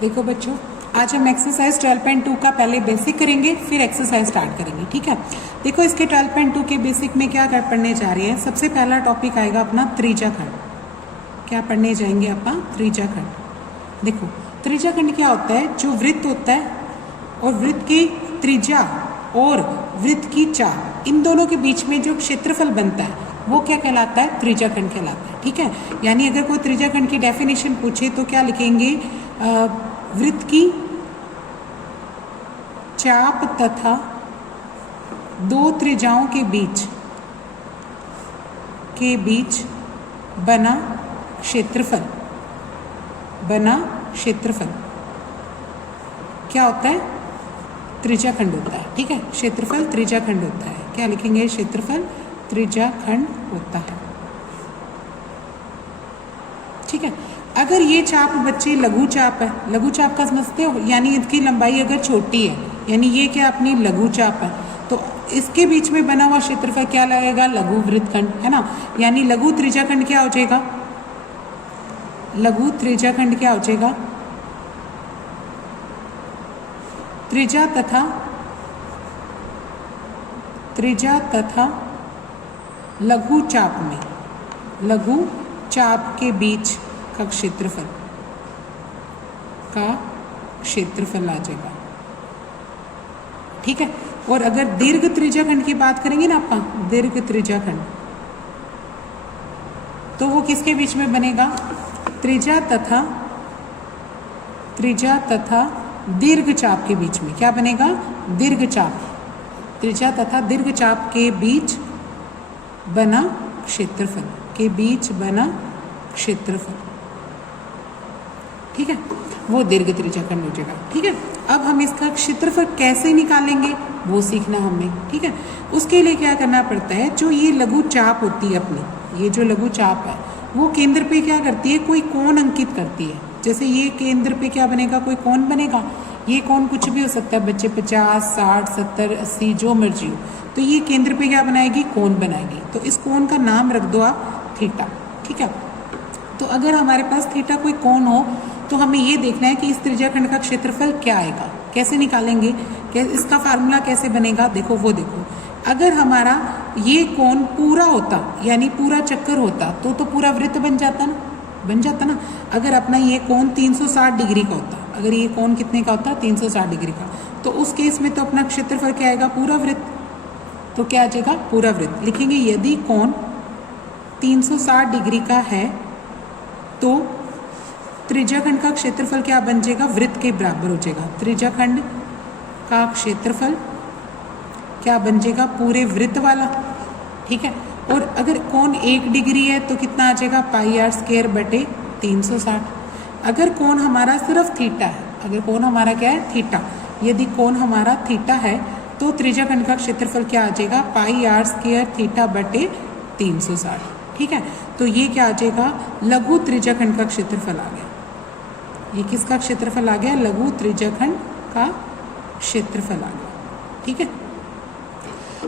देखो बच्चों, आज हम एक्सरसाइज 12.2 का पहले बेसिक करेंगे, फिर एक्सरसाइज स्टार्ट करेंगे। ठीक है, देखो इसके 12.2 के बेसिक में क्या पढ़ने जा रहे हैं। सबसे पहला टॉपिक आएगा अपना त्रिज्या खंड। क्या पढ़ने जाएंगे अपना? त्रिज्या खंड। देखो त्रिज्या खंड क्या होता है? जो वृत्त होता है और वृत्त की त्रिज्या और वृत्त की चाप, इन दोनों के बीच में जो क्षेत्रफल बनता है वो क्या कहलाता है? त्रिज्या खंड कहलाता है। ठीक है, यानी अगर कोई त्रिज्या खंड की डेफिनेशन पूछे तो क्या लिखेंगे? वृत्त की चाप तथा दो त्रिज्याओं के बीच बना क्षेत्रफल क्या होता है? त्रिज्या खंड होता है। ठीक है, क्षेत्रफल त्रिज्या खंड होता है। क्या लिखेंगे? क्षेत्रफल त्रिज्या खंड होता है। ठीक है, अगर ये चाप बच्चे लघु चाप है, लघु चाप का समझते हो, यानी इसकी लंबाई अगर छोटी है, यानी ये क्या अपनी लघु चाप है, तो इसके बीच में बना हुआ क्षेत्रफल क्या लगेगा? लघु वृत्त खंड, है ना। यानी लघु त्रिज्या खंड क्या हो जाएगा? लघु त्रिज्या खंड क्या हो जाएगा? त्रिज्या तथा लघु चाप के बीच का क्षेत्रफल आ जाएगा। ठीक है, और अगर दीर्घ त्रिज्या खंड की बात करेंगे ना अपन, दीर्घ त्रिज्या खंड, तो वो किसके बीच में बनेगा? त्रिज्या तथा दीर्घ चाप के बीच में। क्या बनेगा? दीर्घ चाप। त्रिज्या तथा दीर्घ चाप के बीच बना क्षेत्रफल, ठीक है, वो दीर्घ त्रिज्या खंड हो जाएगा। ठीक है, अब हम इसका क्षेत्रफल कैसे निकालेंगे वो सीखना हमें। ठीक है, उसके लिए क्या करना पड़ता है? जो ये लघु चाप होती है अपनी, ये जो लघु चाप है वो केंद्र पे क्या करती है? कोई कोण अंकित करती है। जैसे ये केंद्र पे क्या बनेगा? कोई कोण बनेगा। ये कोण कुछ भी हो सकता है बच्चे, 50, 60, 70, 80, जो मर्जी हो। तो ये केंद्र पे क्या बनाएगी? कोण बनाएगी। तो इस कोण का नाम रख दो आप थीटा। ठीक है, तो अगर हमारे पास थीटा कोई कोण हो तो हमें ये देखना है कि इस त्रिज्या खंड का क्षेत्रफल क्या आएगा। कैसे निकालेंगे? इसका फार्मूला कैसे बनेगा? देखो वो देखो, अगर हमारा ये कोण पूरा होता, यानी पूरा चक्कर होता, तो पूरा वृत्त बन जाता ना। अगर अपना ये कोण 360 डिग्री का होता, अगर ये कोण कितने का होता? 360 डिग्री का, तो उस केस में तो अपना क्षेत्रफल क्या आएगा? पूरा वृत्त। तो क्या आ जाएगा? पूरा वृत्त। लिखेंगे यदि कोण 360 डिग्री का है तो त्रिज्या खंड का क्षेत्रफल क्या बन जाएगा? वृत्त के बराबर हो जाएगा। त्रिज्या खंड का क्षेत्रफल क्या बन जाएगा? पूरे वृत्त वाला। ठीक है, और अगर कोण 1 डिग्री है तो कितना आ जाएगा? πr² बटे 360। अगर कोण हमारा सिर्फ थीटा है, अगर कोण हमारा क्या है? थीटा। यदि कोण हमारा थीटा है तो त्रिज्या खंड का क्षेत्रफल क्या आ जाएगा? πr² थीटा बटे 360। ठीक है, तो ये क्या आ जाएगा? लघु त्रिज्या खंड का क्षेत्रफल आ गया। ये किसका क्षेत्रफल आ गया? लघु त्रिज्या खंड का क्षेत्रफल आ गया। ठीक है,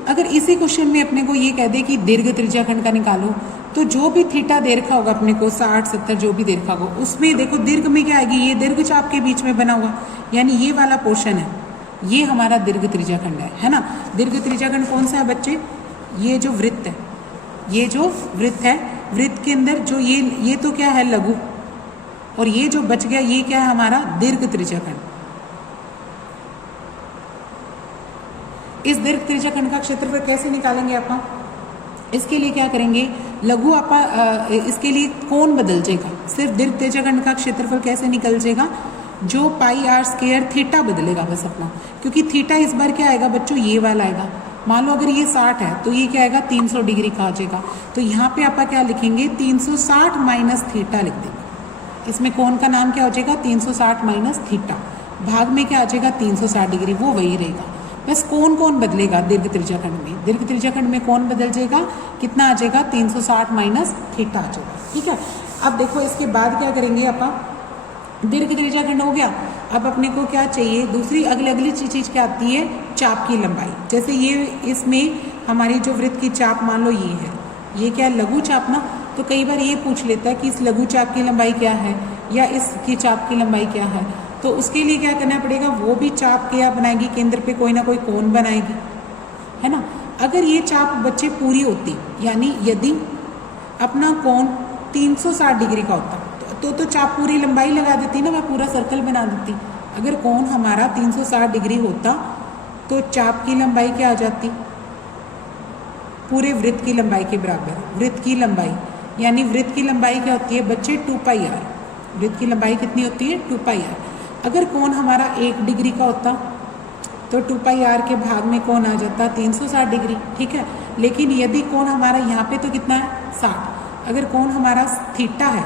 अगर इसी क्वेश्चन में अपने को ये कह दे कि दीर्घ त्रिज्या खंड का निकालो, तो जो भी थीटा दे रखा होगा अपने को, 60, 70 जो भी दे रखा होगा, उसमें देखो दीर्घ में क्या आएगी? ये दीर्घ चाप के बीच में बना हुआ, यानी ये वाला पोर्शन है, ये हमारा दीर्घ त्रिज्या खंड है ना। दीर्घ त्रिज्या खंड कौन सा है बच्चे? ये जो वृत्त है, ये जो वृत्त है, वृत्त के अंदर जो ये तो क्या है? लघु, और ये जो बच गया ये क्या है? हमारा दीर्घ त्रिज्या खंड। इस दीर्घ त्रिज्या खंड का क्षेत्रफल कैसे निकालेंगे आप? इसके लिए क्या करेंगे? लघु इसके लिए कोण बदल जाएगा। सिर्फ दीर्घ त्रिज्या खंड का क्षेत्रफल कैसे निकल जाएगा? जो πr² थीटा बदलेगा बस अपना, क्योंकि थीटा इस बार क्या आएगा बच्चों? ये वाला आएगा। मान लो अगर ये 60 है तो ये क्या आएगा? 300 डिग्री का आ जाएगा। तो यहाँ पे आप क्या लिखेंगे? 360 माइनस थीटा लिख देंगे। इसमें कोण का नाम क्या हो जाएगा? 360 माइनस थीटा। भाग में क्या आ जाएगा? 360 डिग्री, वो वही रहेगा। बस कोण बदलेगा दीर्घ त्रिज्या खंड में। दीर्घ त्रिज्या खंड में कोण बदल जाएगा, कितना आ जाएगा? 360 माइनस थीटा आ जाएगा। ठीक है, अब देखो इसके बाद क्या करेंगे अपन? दीर्घ त्रिज्या खंड हो गया। अब अपने को क्या चाहिए? दूसरी अगली चीज़ क्या आती है? चाप की लंबाई। जैसे ये इसमें हमारी जो वृत्त की चाप मान लो ये है, ये क्या है? लघु चाप ना। तो कई बार ये पूछ लेता है कि इस लघु चाप की लंबाई क्या है या इसकी चाप की लंबाई क्या है। तो उसके लिए क्या करना पड़ेगा, वो भी चाप क्या बनाएगी, केंद्र पे कोई ना कोई कोण बनाएगी, है ना। अगर ये चाप बच्चे पूरी होती, यानी यदि अपना कोण 360 डिग्री का होता तो चाप पूरी लंबाई लगा देती ना, मैं पूरा सर्कल बना देती। अगर कोण हमारा 360 डिग्री होता तो चाप की लंबाई क्या आ जाती, पूरे वृत्त की लंबाई के बराबर। वृत्त की लंबाई यानी वृत्त की लंबाई क्या होती है बच्चे 2πr। वृत्त की लंबाई कितनी होती है 2πr। अगर कोण हमारा 1 डिग्री का होता तो 2πr के भाग में कोण आ जाता 360 डिग्री, ठीक है। लेकिन यदि कोण हमारा यहाँ पे तो कितना है 60, अगर कोण हमारा थीटा है,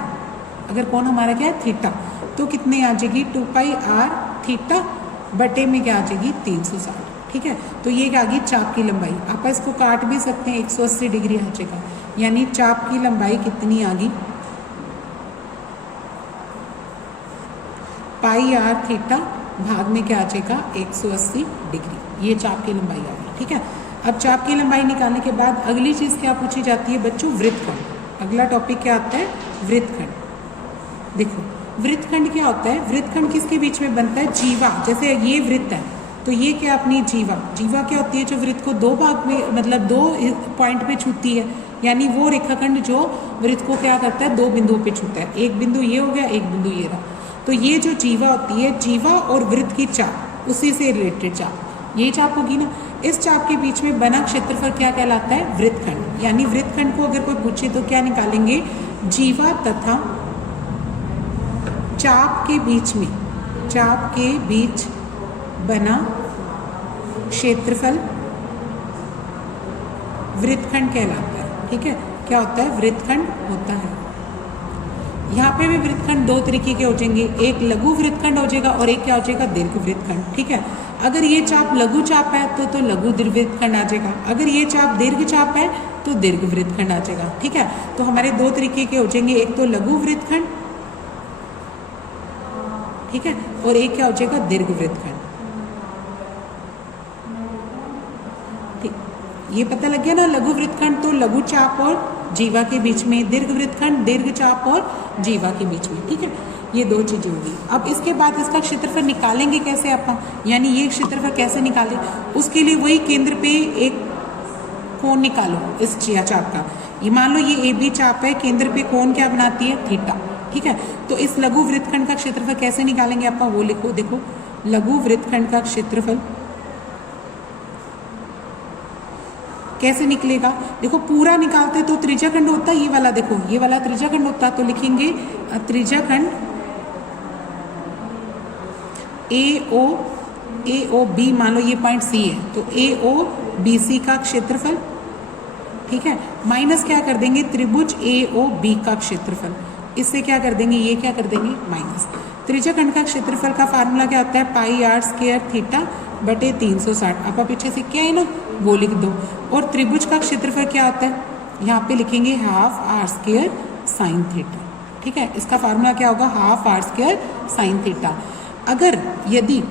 अगर कोण हमारा क्या है थीटा, तो कितने आ जाएगी 2πr थीटा बटे में क्या आ जाएगी 360, ठीक है। तो ये क्या आ गई चाप की लंबाई। आप इसको काट भी सकते हैं, 180 डिग्री आ जाएगा, यानी चाप की लंबाई कितनी आ गई πr थीटा भाग में क्या आ जाएगा 180 डिग्री, ये चाप की लंबाई आ गई, ठीक है। अब चाप की लंबाई निकालने के बाद अगली चीज़ क्या पूछी जाती है बच्चों, वृत्तखंड। अगला टॉपिक क्या आता है वृत्तखंड। देखो वृत्तखंड क्या होता है, वृत्तखंड किसके बीच में बनता है, जीवा। जैसे ये वृत्त है तो ये क्या अपनी जीवा, जीवा क्या होती है जो वृत्त को 2 भाग में मतलब 2 पॉइंट पे छूती है, यानी वो रेखाखंड जो वृत्त को क्या करता है 2 बिंदुओं पे छूता है। एक बिंदु ये हो गया, एक बिंदु ये रहा। तो ये जो जीवा होती है, जीवा और वृत्त की चाप, उसी से रिलेटेड चाप, ये चाप होगी ना। इस चाप के बीच में बना क्षेत्रफल क्या कहलाता है वृत्तखंड। यानी वृत्तखंड को अगर कोई पूछे तो क्या निकालेंगे, जीवा तथा चाप के बीच में, चाप के बीच बना क्षेत्रफल वृत्तखंड कहलाता है, ठीक है। क्या होता है वृत्तखंड होता है। यहाँ पे भी वृत्तखंड 2 तरीके के हो जाएंगे, एक लघु वृत्तखंड हो जाएगा और एक क्या हो जाएगा दीर्घ वृत्तखंड, ठीक है। अगर ये चाप लघु चाप है तो लघु वृत्तखंड आ जाएगा, अगर ये चाप दीर्घ चाप है तो दीर्घ वृत्तखंड आ जाएगा, ठीक है। तो हमारे 2 तरीके के हो जाएंगे, एक तो लघु वृत्तखंड, ठीक है, और एक क्या हो जाएगा दीर्घ वृत्तखंड। ठीक, ये पता लग गया ना। लघु वृत्तखंड तो लघु चाप और जीवा के बीच में, दीर्घ वृत्तखंड दीर्घ चाप और जीवा के बीच में, ठीक है। ये 2 चीजें होगी। अब इसके बाद इसका क्षेत्रफल निकालेंगे कैसे अपन, यानी ये क्षेत्रफल कैसे निकालें, उसके लिए वही केंद्र पे एक कोण निकालो इस चाप का। ये मान लो ये ए बी चाप है, केंद्र पे कोण क्या बनाती है थीटा, ठीक है। तो इस लघु वृत्तखंड का क्षेत्रफल कैसे निकालेंगे आप, वो लिखो। देखो लघु वृत्तखंड का क्षेत्रफल कैसे निकलेगा, देखो पूरा निकालते तो त्रिज्याखंड होता है ये वाला, देखो ये वाला त्रिज्याखंड होता, तो लिखेंगे त्रिज्याखंड ए ओ बी, मान लो ये पॉइंट सी है तो ए ओ बी सी का क्षेत्रफल, ठीक है, माइनस क्या कर देंगे त्रिभुज ए ओ बी का क्षेत्रफल। इससे क्या कर देंगे, ये क्या कर देंगे माइनस। त्रिज्याखंड का क्षेत्रफल का फार्मूला क्या होता है, πr² थीटा बटे 360। आप पीछे से क्या है ना वो लिख दो। और त्रिभुज का क्षेत्रफल क्या होता है, यहाँ पे लिखेंगे ½ r² साइन थीटा, ठीक है। इसका फार्मूला क्या होगा, ½ r² साइन थीटा। अगर यदि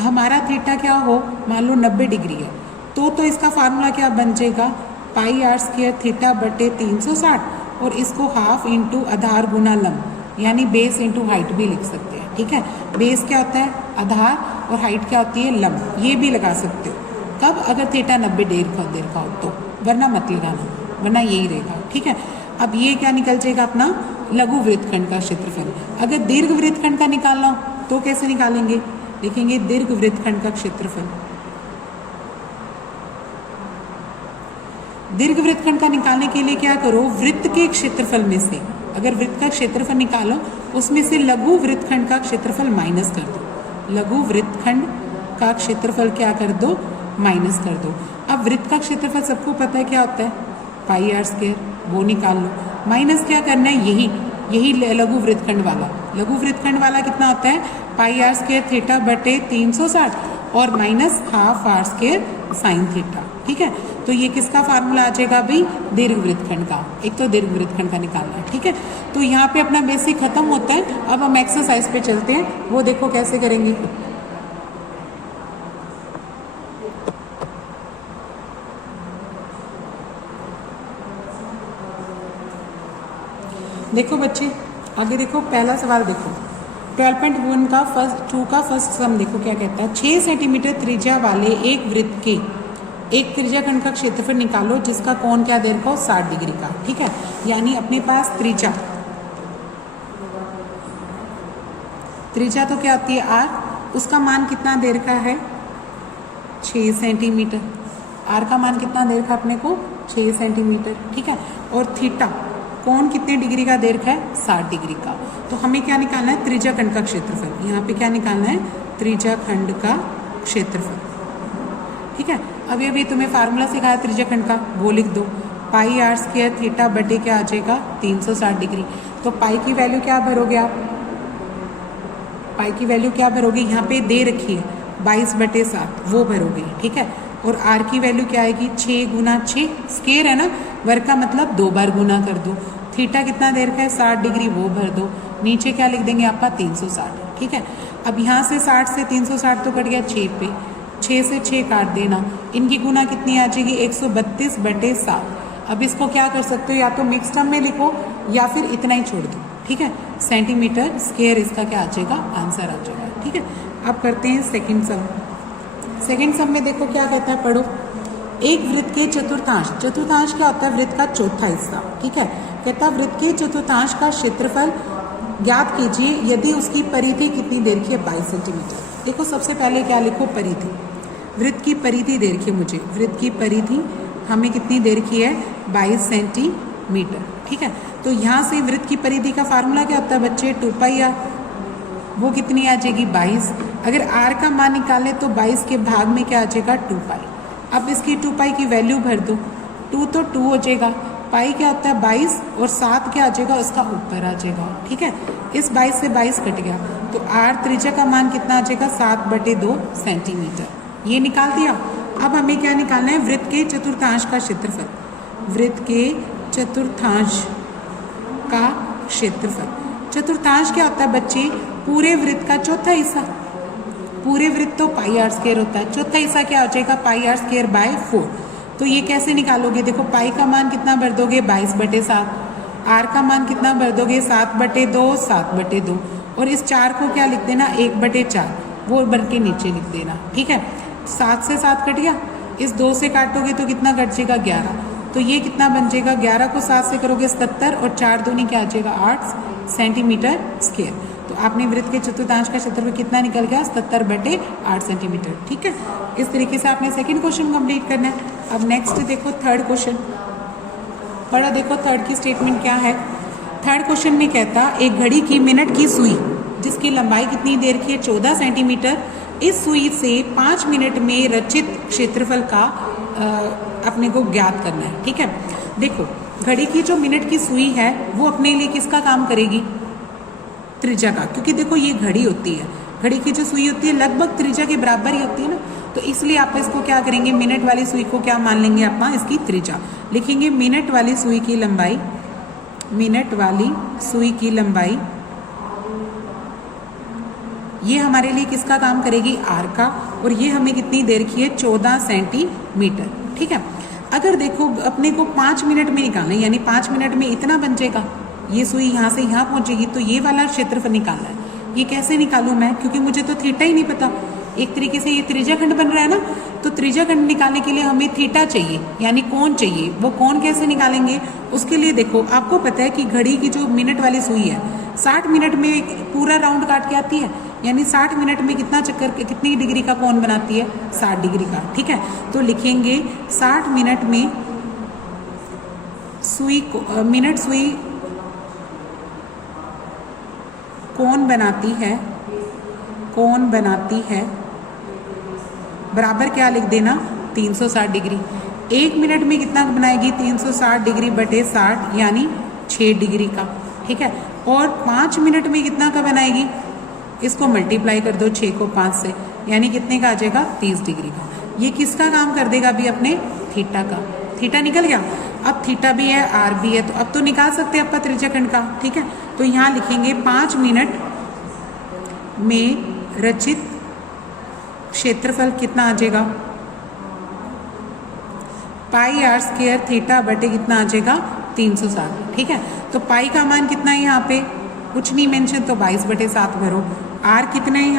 हमारा थीटा क्या हो, मान लो 90 डिग्री है, तो इसका फार्मूला क्या बन जाएगा, πr² थीटा बटे 360, और इसको हाफ इंटू आधार गुना लंब, यानी बेस इंटू हाइट भी लिख सकते हैं, ठीक है। बेस क्या होता है आधार और हाइट क्या होती है लंब, ये भी लगा सकते हो। कब, अगर थीटा 90 डिग्री का हो तो, वरना मत लगाना, वरना यही रहेगा, ठीक है। अब ये क्या निकल जाएगा अपना लघु वृत्तखंड का क्षेत्रफल। अगर दीर्घ वृत्तखंड का निकालना हो तो कैसे निकालेंगे, लिखेंगे दीर्घ वृत्तखंड का क्षेत्रफल। दीर्घ वृत्तखंड का निकालने के लिए क्या करो, वृत्त के क्षेत्रफल में से, अगर वृत्त का क्षेत्रफल निकालो उसमें से लघु वृत्तखंड का क्षेत्रफल माइनस कर दो। लघु वृत्तखंड का क्षेत्रफल क्या कर दो, माइनस कर दो। अब वृत्त का क्षेत्रफल सबको पता है क्या होता है, πr², वो निकाल लो। माइनस क्या करना है, यही लघु वृत्तखंड वाला। लघु वृत्तखंड वाला कितना होता है, πr² थीटा बटे 360 और माइनस ½ r² साइन थीटा, ठीक है। तो ये किसका फार्मूला आ जाएगा भाई, दीर्घ वृत्तखंड का। एक तो दीर्घ वृत्तखंड का निकालना है, ठीक है। तो यहाँ पे अपना बेसिक खत्म होता है। अब हम एक्सरसाइज पे चलते हैं, वो देखो कैसे करेंगे। देखो बच्चे आगे देखो, पहला सवाल देखो, 12.1 का फर्स्ट सम देखो क्या कहता है। 6 सेंटीमीटर त्रिज्या वाले एक वृत्त के एक त्रिज्याखंड का क्षेत्रफल निकालो जिसका कोण क्या दे रखा हो 60 डिग्री का। ठीक है, यानी अपने पास त्रिज्या तो क्या होती है आर, उसका मान कितना दे रखा है 6 सेंटीमीटर। आर का मान कितना दे रखा अपने को 6 सेंटीमीटर। ठीक है, और थीटा कोण कितने डिग्री का दे रखा है 60 डिग्री का। तो हमें क्या निकालना है त्रिज्याखंड का क्षेत्रफल। यहाँ पे क्या निकालना है त्रिज्याखंड का क्षेत्रफल। ठीक है, अभी अभी तुम्हें फार्मूला सिखाया त्रिज्याखंड का, वो लिख दो। पाई आर स्क्वायर थीटा बटे क्या आ जाएगा 360 डिग्री। तो पाई की वैल्यू क्या भरोगे आप, पाई की वैल्यू क्या भरोगे, यहाँ पे दे रखी है 22/7 वो भरोगे। ठीक है, और आर की वैल्यू क्या आएगी 6 गुना 6, स्क्वायर है ना, वर्ग का मतलब 2 बार गुना कर दो। थीटा कितना दे रखा है 60 डिग्री वो भर दो। नीचे क्या लिख देंगे आपका 360। ठीक है, अब यहाँ से 60 से 360 तो कट गया 6 पे, 6 से 6 काट देना, इनकी गुना कितनी आ जाएगी 132/7। अब इसको क्या कर सकते हो, या तो मिक्स टर्म में लिखो या फिर इतना ही छोड़ दो। ठीक है, सेंटीमीटर स्क्वायर इसका क्या आ जाएगा आंसर आ जाएगा। ठीक है, अब करते हैं सेकंड सम। सेकंड सम में देखो क्या कहता है, पढ़ो। एक वृत्त के चतुर्थांश, चतुर्थांश क्या होता है वृत्त का चौथा हिस्सा। ठीक है, कहता है वृत्त के चतुर्थांश का क्षेत्रफल ज्ञात कीजिए यदि उसकी परिधि कितनी दे रखी है 22 सेंटीमीटर। देखो सबसे पहले क्या लिखो परिधि, वृत्त की परिधि दे रखी है मुझे, वृत्त की परिधि हमें कितनी दे रखी है 22 सेंटीमीटर। ठीक है, तो यहाँ से वृत्त की परिधि का फार्मूला क्या होता है बच्चे 2πr, वो कितनी आ जाएगी 22। अगर r का मान निकाले तो 22 के भाग में क्या आ जाएगा 2π। अब इसकी 2π की वैल्यू भर दो, 2 तो 2 हो जाएगा, पाई क्या होता है 22 और 7 क्या आ जाएगा उसका ऊपर आ जाएगा। ठीक है, इस 22 से 22 कट गया तो r त्रिज्या का मान कितना आ जाएगा 7/2 सेंटीमीटर, ये निकाल दिया। अब हमें क्या निकालना है वृत्त के चतुर्थांश का क्षेत्रफल, वृत्त के चतुर्थांश का क्षेत्रफल। चतुर्थांश क्या होता है बच्चे पूरे वृत्त का चौथा हिस्सा, पूरे वृत्त तो पाई आर स्क्वायर होता है, चौथा हिस्सा क्या हो जाएगा पाई आर स्क्वायर बाय 4। तो ये कैसे निकालोगे, देखो पाई का मान कितना भर दोगे 22/7, आर का मान कितना भर दोगे 7/2, 7/2, और इस 4 को क्या लिख देना 1/4, वो भर के नीचे लिख देना। ठीक है, 7 से 7 कट गया, इस 2 से काटोगे तो कितना कट जाएगा 11, तो ये कितना बन जाएगा 11 को 7 से करोगे 77 और 4 दूनी क्या आ जाएगा 8 सेंटीमीटर स्क्वायर। तो आपने वृत्त के चतुर्थांश का क्षेत्रफल कितना निकल गया 77/8 सेंटीमीटर। ठीक है, इस तरीके से आपने सेकंड क्वेश्चन कंप्लीट करना है। अब नेक्स्ट देखो थर्ड क्वेश्चन, पढ़ो देखो थर्ड की स्टेटमेंट क्या है। थर्ड क्वेश्चन में कहता एक घड़ी की मिनट की सुई जिसकी लंबाई कितनी देर की है 14 सेंटीमीटर, इस सुई से 5 मिनट में रचित क्षेत्रफल का अपने को ज्ञात करना है। ठीक है, देखो घड़ी की जो मिनट की सुई है वो अपने लिए किसका काम करेगी त्रिज्या का, क्योंकि देखो ये घड़ी होती है, घड़ी की जो सुई होती है लगभग त्रिज्या के बराबर ही होती है ना, तो इसलिए आप इसको क्या करेंगे मिनट वाली सुई को क्या मान लेंगे आप इसकी त्रिज्या लिखेंगे। मिनट वाली सुई की लंबाई, मिनट वाली सुई की लंबाई ये हमारे लिए किसका काम करेगी आर का, और ये हमें कितनी देर की है 14 सेंटीमीटर। ठीक है, अगर देखो अपने को 5 मिनट में निकालना है, यानी 5 मिनट में इतना बन जाएगा, ये सुई यहाँ से यहाँ पहुँचेगी, तो ये वाला क्षेत्रफल निकालना है। ये कैसे निकालूँ मैं, क्योंकि मुझे तो थीटा ही नहीं पता। एक तरीके से ये त्रिज्याखंड बन रहा है ना, तो त्रिज्याखंड निकालने के लिए हमें थीटा चाहिए, यानी कोण चाहिए। वो कोण कैसे निकालेंगे, उसके लिए देखो आपको पता है कि घड़ी की जो मिनट वाली सुई है 60 मिनट में पूरा राउंड काट के आती है, यानी 60 मिनट में कितना चक्कर कितनी डिग्री का कोण बनाती है 60 डिग्री का। ठीक है, तो लिखेंगे 60 मिनट में सुई को मिनट सुई कोण बनाती है, कोण बनाती है बराबर क्या लिख देना 360 डिग्री। 1 मिनट में कितना बनाएगी 360 डिग्री बटे 60 यानी 6 डिग्री का। ठीक है, और 5 मिनट में कितना का बनाएगी, इसको मल्टीप्लाई कर दो 6 को 5 से, यानी कितने का आ जाएगा 30 डिग्री का। ये किसका काम कर देगा अभी अपने थीटा का। थीटा निकल गया, अब थीटा भी है आर भी है, तो अब तो निकाल सकते हैं आपका त्रिज्याखंड का। ठीक है, तो यहाँ लिखेंगे 5 मिनट में रचित क्षेत्रफल कितना आ जाएगा पाई आर स्क्वायर थीटा बटे कितना आ जाएगा 360। ठीक है, तो पाई का मान कितना है यहाँ पे कुछ नहीं मेंशन तो 22/7 भरो। आर कितना है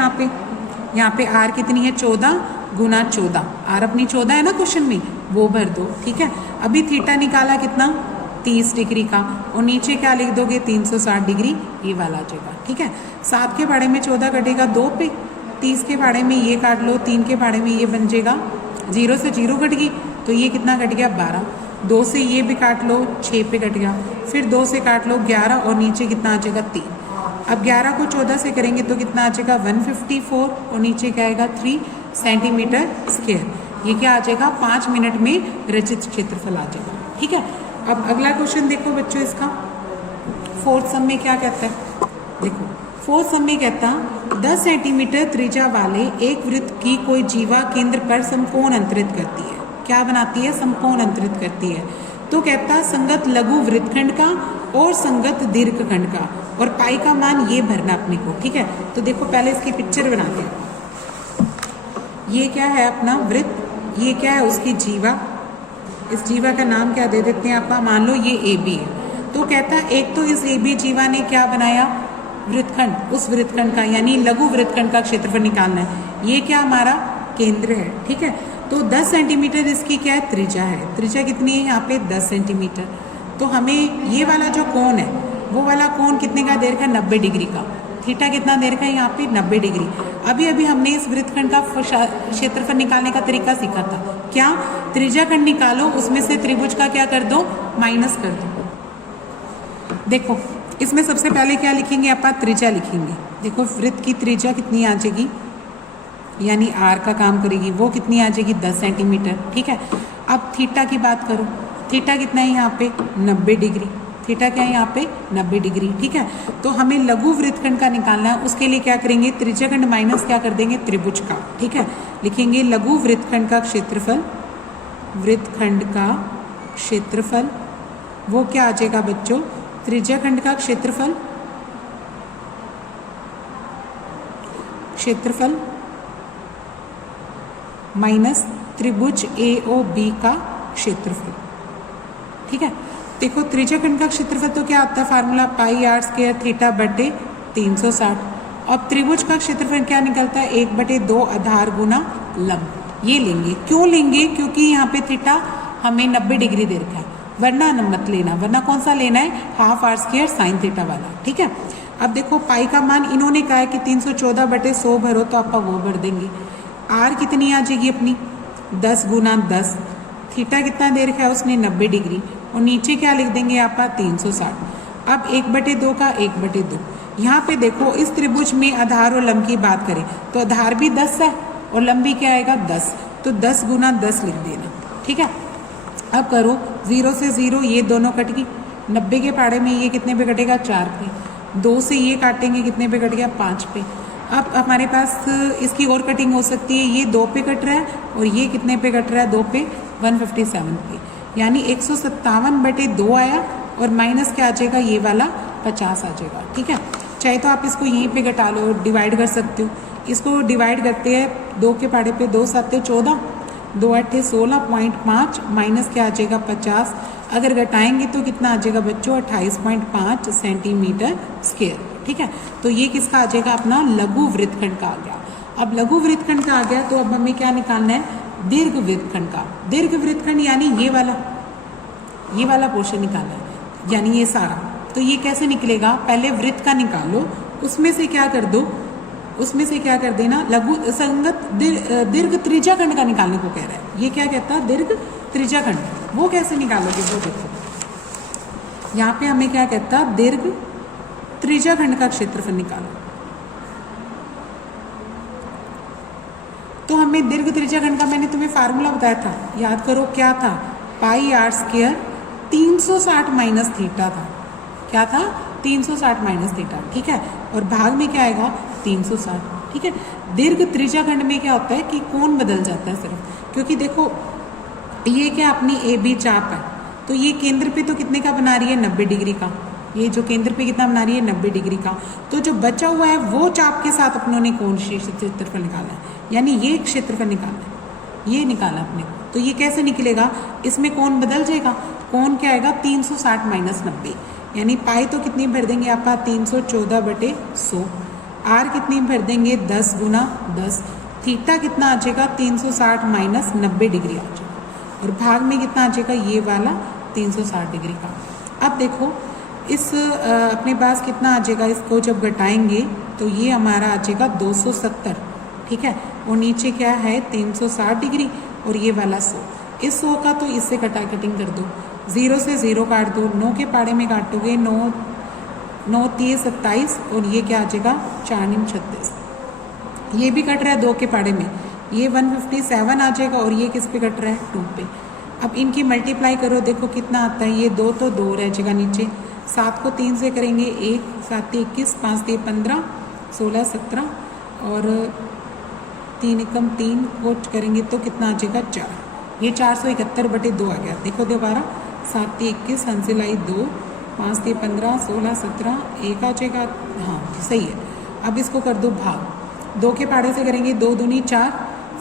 यहाँ पे आर कितनी है 14 गुना 14, आर अपनी 14 है ना क्वेश्चन में, वो भर दो। ठीक है, अभी थीटा निकाला कितना 30 डिग्री का, और नीचे क्या लिख दोगे 360 डिग्री, ये वाला आ जाएगा। ठीक है, 7 के बारे में 14 कटेगा 2 पे, 30 के बारे में ये काट लो, 3 के बारे में ये बन जाएगा, 0 से 0 कट गई तो ये कितना कट गया 12, 2 से ये भी काट लो 6 पे कट गया, फिर 2 से काट लो 11 और नीचे कितना आ जाएगा 3। अब 11 को 14 से करेंगे तो कितना आ जाएगा 154 और नीचे क्या आएगा 3 सेंटीमीटर स्क्वायर। ये क्या आ जाएगा 5 मिनट में रचित क्षेत्रफल आ जाएगा। ठीक है, अब अगला क्वेश्चन देखो बच्चों, इसका 4th सम में क्या कहता है, देखो 4th सम में कहता 10 सेंटीमीटर त्रिज्या वाले एक वृत्त की कोई जीवा केंद्र पर समकोण अंतरित करती है। क्या बनाती है, समकोण अंतरित करती है। तो कहता संगत लघु वृत्तखंड का और संगत दीर्घखंड का, और पाई का मान ये भरना अपने को। ठीक है, तो देखो पहले इसकी पिक्चर बनाते हैं। ये क्या है अपना वृत्त, ये क्या है उसकी जीवा, इस जीवा का नाम क्या दे देते हैं आपका, मान लो ये ए बी है। तो कहता एक तो इस ए बी जीवा ने क्या बनाया वृत्तखंड, उस वृत्तखंड का यानी लघु वृत्तखंड का क्षेत्रफल निकालना है। ये क्या हमारा केंद्र है। ठीक है, तो 10 सेंटीमीटर इसकी क्या है त्रिज्या है, त्रिज्या कितनी है यहाँ पे 10 सेंटीमीटर। तो हमें ये वाला जो कोण है वो वाला कोण कितने का दे रखा है 90 डिग्री का, थीटा कितना दे रखा है यहाँ पे 90 डिग्री। अभी अभी हमने इस वृत्तखंड का क्षेत्रफल निकालने का तरीका सीखा था, क्या त्रिज्या खंड निकालो, उसमें से त्रिभुज का क्या कर दो माइनस कर दो। देखो इसमें सबसे पहले क्या लिखेंगे आप त्रिज्या लिखेंगे। देखो वृत्त की त्रिज्या कितनी आ जाएगी, यानी आर का काम करेगी, वो कितनी आ जाएगी 10 सेंटीमीटर। ठीक है, अब थीटा की बात करो, थीटा कितना है यहाँ पे 90 डिग्री, थीटा क्या है यहाँ पे 90 डिग्री। ठीक है, तो हमें लघु वृत्तखंड का निकालना है, उसके लिए क्या करेंगे त्रिज्या खंड माइनस क्या कर देंगे त्रिभुज का। ठीक है, लिखेंगे लघु वृत्तखंड का क्षेत्रफल, वृत्तखंड का क्षेत्रफल वो क्या आ जाएगा बच्चों त्रिज्या खंड का क्षेत्रफल, क्षेत्रफल माइनस त्रिभुज ए ओ बी का क्षेत्रफल। ठीक है, देखो त्रिज्या खंड का क्षेत्रफल तो क्या आता है formula pi r square theta बटे 360। अब त्रिभुज का क्षेत्रफल क्या निकलता है 1/2 आधार गुना लंब। ये लेंगे, क्यों लेंगे, क्योंकि यहाँ पे थीटा हमें 90 डिग्री दे रखा है, वरना मत लेना, वरना कौन सा लेना है half r square sine theta वाला। ठीक है, अब देखो पाई का मान इन्होंने कहा है कि 314/100 भरो, तो आप वो भर देंगे। आर कितनी आ जाएगी अपनी 10 गुना 10, थीटा कितना दे रखा है उसने 90 डिग्री, और नीचे क्या लिख देंगे आप 360। अब 1/2 का 1/2, यहाँ पे देखो इस त्रिभुज में आधार और लंब की बात करें तो आधार भी 10 है और लंबी क्या आएगा 10, तो 10 गुना 10 लिख देना। ठीक है, अब करो 0 से 0 ये दोनों कट गई, 90 के पाड़े में ये कितने पे कटेगा 4 पे, 2 से ये काटेंगे कितने पे कट गया 5 पे। अब हमारे पास इसकी और कटिंग हो सकती है, ये 2 पे कट रहा है और ये कितने पे कट रहा है 2 पे 157 पे, यानी 157/2 आया, और माइनस क्या आ जाएगा ये वाला 50 आ जाएगा। ठीक है, चाहे तो आप इसको यहीं पे घटा लो, डिवाइड कर सकते हो, इसको डिवाइड करते हैं 2 के पाड़े पे 2 7 14, 2 8 16.5 माइनस क्या आ जाएगा 50, अगर घटाएंगे तो कितना आ जाएगा बच्चों 28.5 सेंटीमीटर स्क्वायर। ठीक है, तो ये किसका आ जाएगा अपना लघु वृत्तखंड का आ गया। अब लघु वृत्तखंड का आ गया तो अब हमें क्या निकालना है दीर्घ वृत्तखंड का। दीर्घ वृत्तखंड यानी ये वाला पोर्शन निकालना है, यानी ये सारा। तो ये कैसे निकलेगा, पहले वृत्त का निकालो, उसमें से क्या कर दो, उसमें से क्या कर देना लघु संगत दीर्घ त्रिज्या खंड का निकालने को कह रहा है। ये क्या कहता है दीर्घ त्रिज्या खंड, वो कैसे निकालोगे वो देखो। यहाँ पे हमें क्या कहता है दीर्घ त्रिज्या खंड का क्षेत्रफल निकालो। तो हमें दीर्घ त्रिज्या खंड का मैंने तुम्हें फार्मूला बताया था, याद करो क्या था, पाई आर स्क्वायर 360 माइनस थीटा था। क्या था 360 माइनस थीटा। ठीक है, और भाग में क्या आएगा 360। ठीक है, दीर्घ त्रिज्या खंड में क्या होता है कि कोण बदल जाता है सिर्फ, क्योंकि देखो ये क्या अपनी ए बी चाप है, तो ये केंद्र पे तो कितने का बना रही है 90 डिग्री का, ये जो केंद्र पे कितना बना रही है 90 डिग्री का, तो जो बचा हुआ है वो चाप के साथ अपनों ने कोण क्षेत्रफल निकाला है, यानी ये क्षेत्रफल निकालना है, ये निकाला अपने को। तो ये कैसे निकलेगा, इसमें कोण बदल जाएगा, कोण क्या आएगा 360 माइनस 90, यानी पाई तो कितनी भर देंगे आप 314/100। आर कितनी भर देंगे 10 गुना 10। थीटा कितना आ जाएगा 360 माइनस 90 डिग्री आ जाएगा। और भाग में कितना आ जाएगा ये वाला 360 डिग्री का। अब देखो इस अपने पास कितना आ जाएगा, इसको जब घटाएंगे तो ये हमारा आ जाएगा 270, ठीक है। और नीचे क्या है 360 डिग्री और ये वाला 100। इस 100 का तो इससे कटिंग कर दो, 0 से 0 काट दो, 9 के पाड़े में काटोगे 9 9 3 27 और ये क्या आ जाएगा 4 9 36। ये भी कट रहा है 2 के पाड़े में, ये 157 आ जाएगा और ये किस पे कट रहा है 2 पे। अब इनकी मल्टीप्लाई करो, देखो कितना आता है, ये 2 तो 2 रह जाएगा नीचे, 7 को 3 से करेंगे 1, 7 21, 5 3 15, 16 17 और 3 एकम 3 को करेंगे तो कितना आ जाएगा 4। ये 471/2 आ गया। देखो दोबारा 7 21 हंसिल आई 2, 5 3 15, 16 17, 1 आ जाएगा, हाँ सही है। अब इसको कर दो भाग, 2 के पाड़े से करेंगे 2 दूनी 4,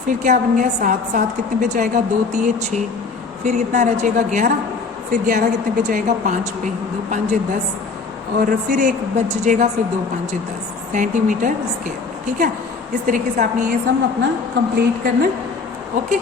फिर क्या बन गया 7, 7 कितने पे जाएगा 2 3 6, फिर कितना रह जाएगा 11, फिर 11 कितने पे जाएगा 5 पे, 2 5 10 और फिर 1 बच जाएगा, फिर 2 5 10 सेंटीमीटर स्क्वायर, ठीक है। इस तरीके से आपने ये सम अपना कंप्लीट करना, ओके।